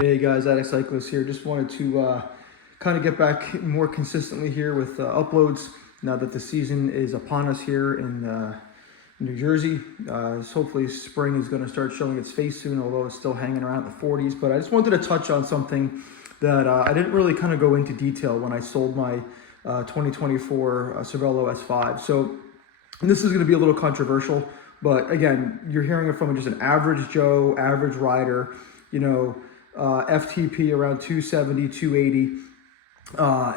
Hey guys, Addict Cyclist here. Just wanted to kind of get back more consistently here with uploads now that the season is upon us here in New Jersey. Hopefully spring is going to start showing its face soon, although it's still hanging around the 40s. But I just wanted to touch on something that I didn't really kind of go into detail when I sold my 2024 Cervelo S5. So this is going to be a little controversial, but again, you're hearing it from just an average Joe, average rider, FTP around 270, 280.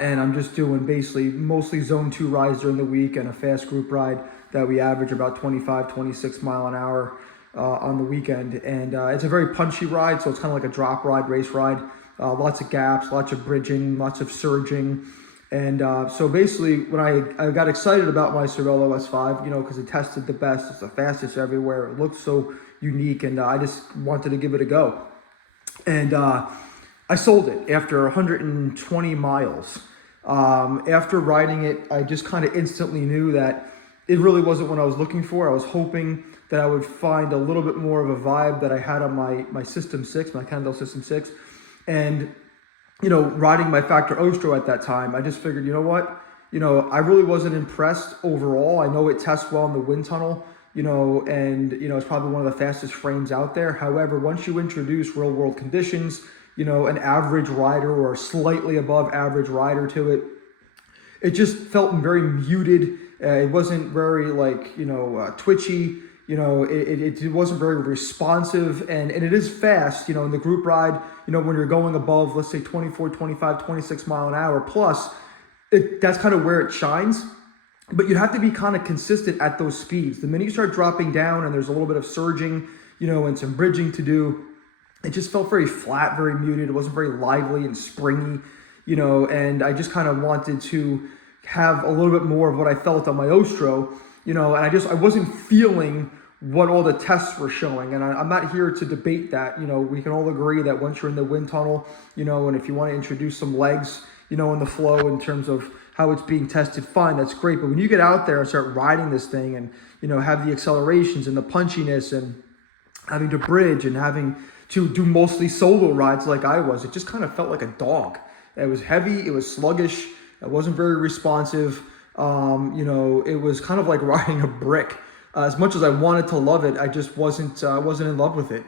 And I'm just doing basically mostly zone 2 rides during the week and a fast group ride that we average about 25, 26 mile an hour on the weekend. And it's a very punchy ride, so it's kind of like a drop ride, race ride. Lots of gaps, lots of bridging, lots of surging. And so basically when I got excited about my Cervelo S5, because it tested the best, it's the fastest everywhere, it looked so unique, and I just wanted to give it a go. And I sold it after 120 miles. After riding it, I just kind of instantly knew that it really wasn't what I was looking for. I was hoping that I would find a little bit more of a vibe that I had on my System 6, my Cannondale System 6. And, riding my Factor Ostro at that time, I just figured, you know what? I really wasn't impressed overall. I know it tests well in the wind tunnel, and, it's probably one of the fastest frames out there. However, once you introduce real world conditions, an average rider or slightly above average rider to it, it just felt very muted. It wasn't very twitchy. It wasn't very responsive, and it is fast, in the group ride, when you're going above, let's say 24, 25, 26 mile an hour plus, that's kind of where it shines. But you have to be kind of consistent at those speeds. The minute you start dropping down and there's a little bit of surging, and some bridging to do, it just felt very flat, very muted. It wasn't very lively and springy, and I just kind of wanted to have a little bit more of what I felt on my Ostro, and I wasn't feeling what all the tests were showing. And I'm not here to debate that. We can all agree that once you're in the wind tunnel, and if you want to introduce some legs, in the flow in terms of how it's being tested, fine, that's great. But when you get out there and start riding this thing and, have the accelerations and the punchiness and having to bridge and having to do mostly solo rides like I was, it just kind of felt like a dog. It was heavy, it was sluggish, it wasn't very responsive. It was kind of like riding a brick. As much as I wanted to love it, I just wasn't in love with it.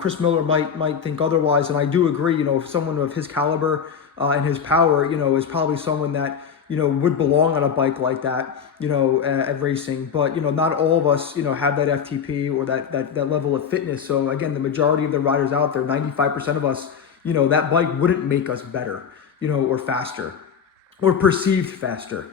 Chris Miller might think otherwise, and I do agree. Someone of his caliber and his power, is probably someone that would belong on a bike like that, at racing. But not all of us, have that FTP or that level of fitness. So again, the majority of the riders out there, 95% of us, that bike wouldn't make us better, or faster, or perceived faster.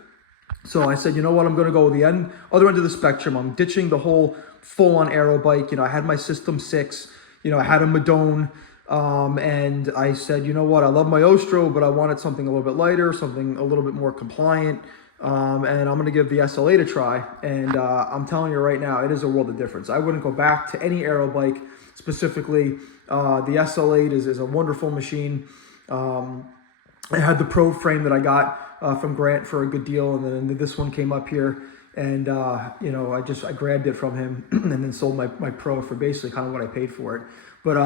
So I said, you know what, I'm going to go with the other end of the spectrum. I'm ditching the whole full-on aero bike. I had my System 6, I had a Madone, and I said, you know what, I love my Ostro, but I wanted something a little bit lighter, something a little bit more compliant, and I'm going to give the SL8 a try. And I'm telling you right now, it is a world of difference. I wouldn't go back to any aero bike specifically. The SL8 is a wonderful machine. I had the Pro frame that I got from Grant for a good deal, and then this one came up here, and I grabbed it from him and then sold my Pro for basically kind of what I paid for it. But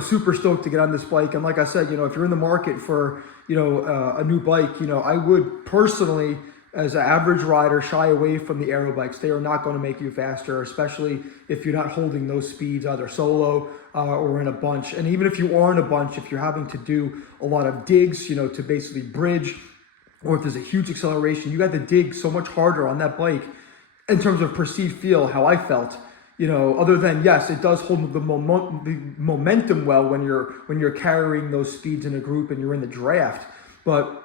super stoked to get on this bike. And like I said, if you're in the market for a new bike, I would personally, as an average rider, shy away from the aero bikes. They are not going to make you faster, especially if you're not holding those speeds either solo or in a bunch. And even if you are in a bunch, if you're having to do a lot of digs, to basically bridge, or if there's a huge acceleration, you got to dig so much harder on that bike in terms of perceived feel, how I felt. Other than, yes, it does hold the momentum well when you're carrying those speeds in a group and you're in the draft. But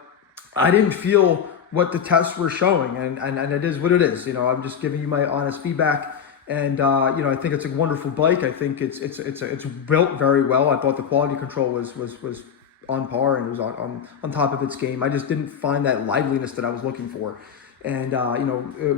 I didn't feel what the tests were showing, and it is what it is. I'm just giving you my honest feedback. And I think it's a wonderful bike. I think it's built very well. I thought the quality control was on par and it was on top of its game. I just didn't find that liveliness that I was looking for. And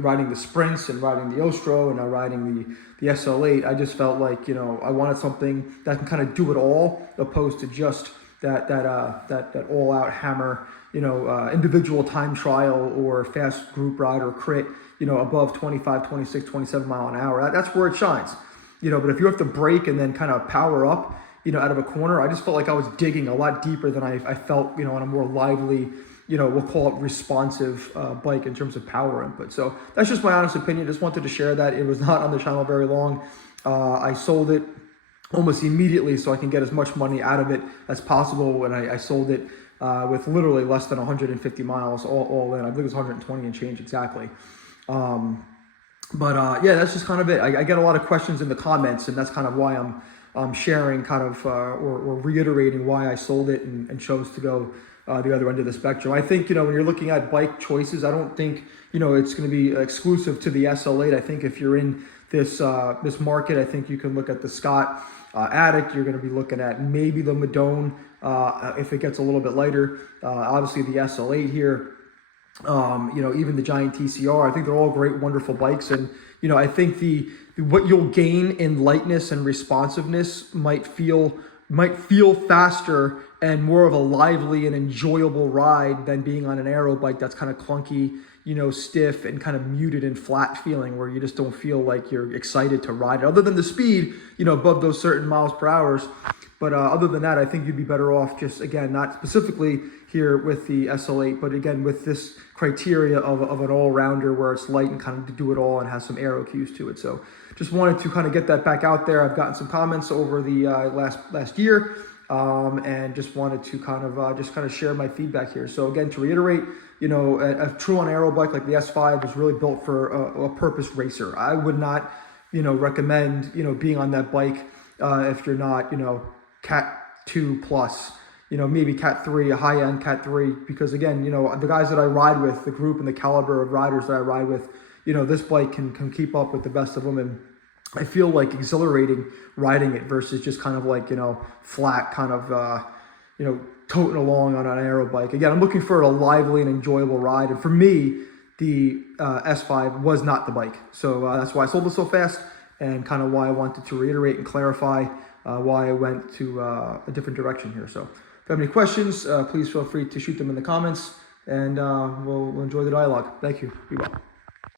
riding the sprints and riding the Ostro and now riding the SL8, I just felt like I wanted something that can kind of do it all, opposed to just that all out hammer, individual time trial or fast group ride or crit, above 25, 26, 27 mile an hour. That's where it shines. But if you have to brake and then kind of power up, out of a corner. I just felt like I was digging a lot deeper than I felt, on a more lively, we'll call it responsive bike in terms of power input. So that's just my honest opinion. Just wanted to share that. It was not on the channel very long. I sold it almost immediately so I can get as much money out of it as possible. And I sold it with literally less than 150 miles all in. I believe it was 120 and change exactly. Yeah, that's just kind of it. I get a lot of questions in the comments, and that's kind of why I'm sharing kind of or reiterating why I sold it and chose to go the other end of the spectrum. I think, when you're looking at bike choices, I don't think, it's going to be exclusive to the SL8. I think if you're in this market, I think you can look at the Scott Addict. You're going to be looking at maybe the Madone if it gets a little bit lighter. Obviously the SL8 here. Even the Giant TCR, I think they're all great, wonderful bikes. And, I think what you'll gain in lightness and responsiveness might feel faster and more of a lively and enjoyable ride than being on an aero bike that's kind of clunky, stiff and kind of muted and flat feeling, where you just don't feel like you're excited to ride it, other than the speed, above those certain miles per hour. But other than that, I think you'd be better off just, again, not specifically here with the SL8, but again, with this criteria of an all-rounder where it's light and kind of do it all and has some aero cues to it. So just wanted to kind of get that back out there. I've gotten some comments over the last year, and just wanted to kind of share my feedback here. So again, to reiterate, a true on aero bike like the S5 is really built for a purpose racer. I would not, recommend, being on that bike if you're not, Cat 2 plus, maybe Cat 3, a high-end Cat 3, because again, the guys that I ride with, the group and the caliber of riders that I ride with, this bike can keep up with the best of them. And I feel like exhilarating riding it versus just kind of like, flat kind of, toting along on an aero bike. Again, I'm looking for a lively and enjoyable ride. And for me, the S5 was not the bike. So that's why I sold it so fast, and kind of why I wanted to reiterate and clarify why I went to a different direction here. So if you have any questions, please feel free to shoot them in the comments, and we'll enjoy the dialogue. Thank you. Be well.